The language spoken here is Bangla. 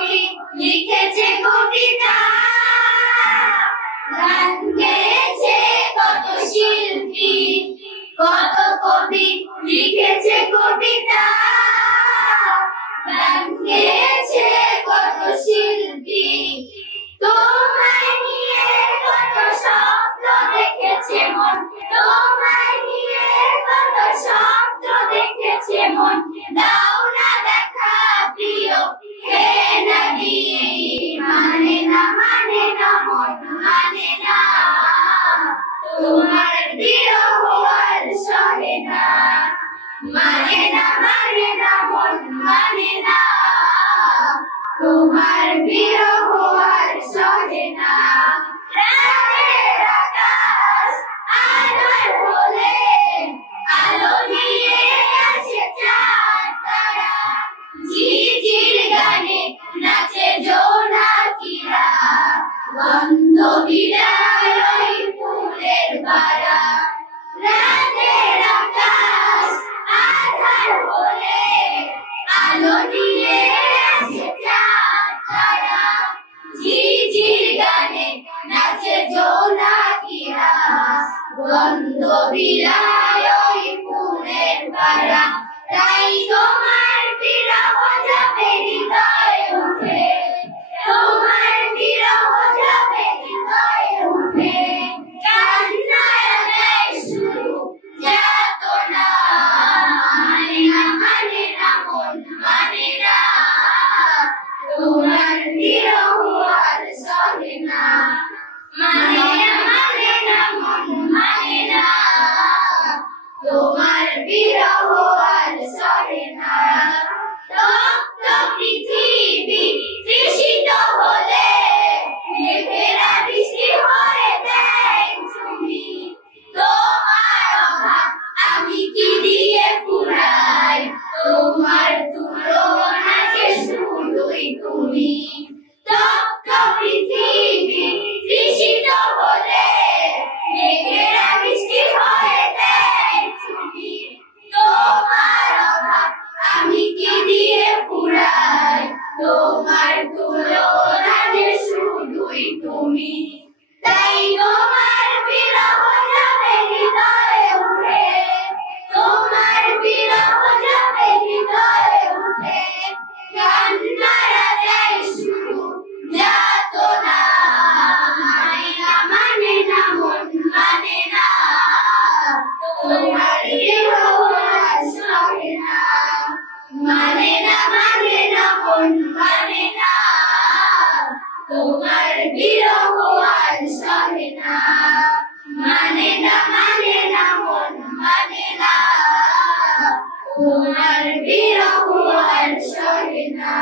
কবি লিখেছে কবিতা, গান গেয়েছে কত শিল্পী, কত কবি লিখেছে কবিতা, গান গেয়েছে কত শিল্পী। তোমায় নিয়ে কত স্বপ্ন দেখেছে মন, তোমায় নিয়ে কত স্বপ্ন দেখেছে মন। দাও না দেখা প্রিয় হে নবী, মানে না মন মানে না, তোমার বিরহ আর সহে না। মানে না মন মানে না, তোমার বিরহ আর সহে না। রাতের আকাশ আধার হলে আলো নিয়ে আসে চাঁদ তারা, ঝিঝির গানে নাচে জোনাকিরা, গন্ধ বিলায় ওই ফুলের বাড়া। রাতের আকাশ আধার হলে আলো নিয়ে আসে চাঁদ তারা, ঝিঝির গানে নাচে জোনাকিরা, গন্ধ বিলায় ওই ফুলের বাড়া। তাই তোমার বিরহ যাবে হৃদয়ে উঠে, তোমার বিরহ যাবে হৃদয়ে উঠে। কান্নায় দেয় শুরু যাতনা, মানে না মন মানে না, তোমার বিরহ আর সহে না। মানে না মন মানে না, তোমার বিরহ আর সহে না। তপ্ত পৃথিবী তৃষিত হলে মেঘেরা বৃষ্টি হয়ে দেয় তুমি, তোমার অভাব আমি কি দিয়ে ফুরাই, তোমার তুলনা যে শুধুই তুমি। তপ্ত পৃথিবী তৃষিত হলে মেঘেরা বৃষ্টি হয়ে দেয় তুমি, তোমার অভাব আমি কি দিয়ে ফুরাই, তোমার তুলনা যে শুধুই তুমি। তাই তোমার বিরহ যাবে হৃদয়ে উঠে, তোমার বিরহ যাবে হৃদয়ে উঠে। কান্নারা দেয় শুরু যাতনা, মানে না মন মানে না, তোমার বিরহ আর সহে না। মানে না মন মানে না, তোমার বিরহ আর সহে না। মানে না মন মানে না, তোমার বিরহ আর সহে না।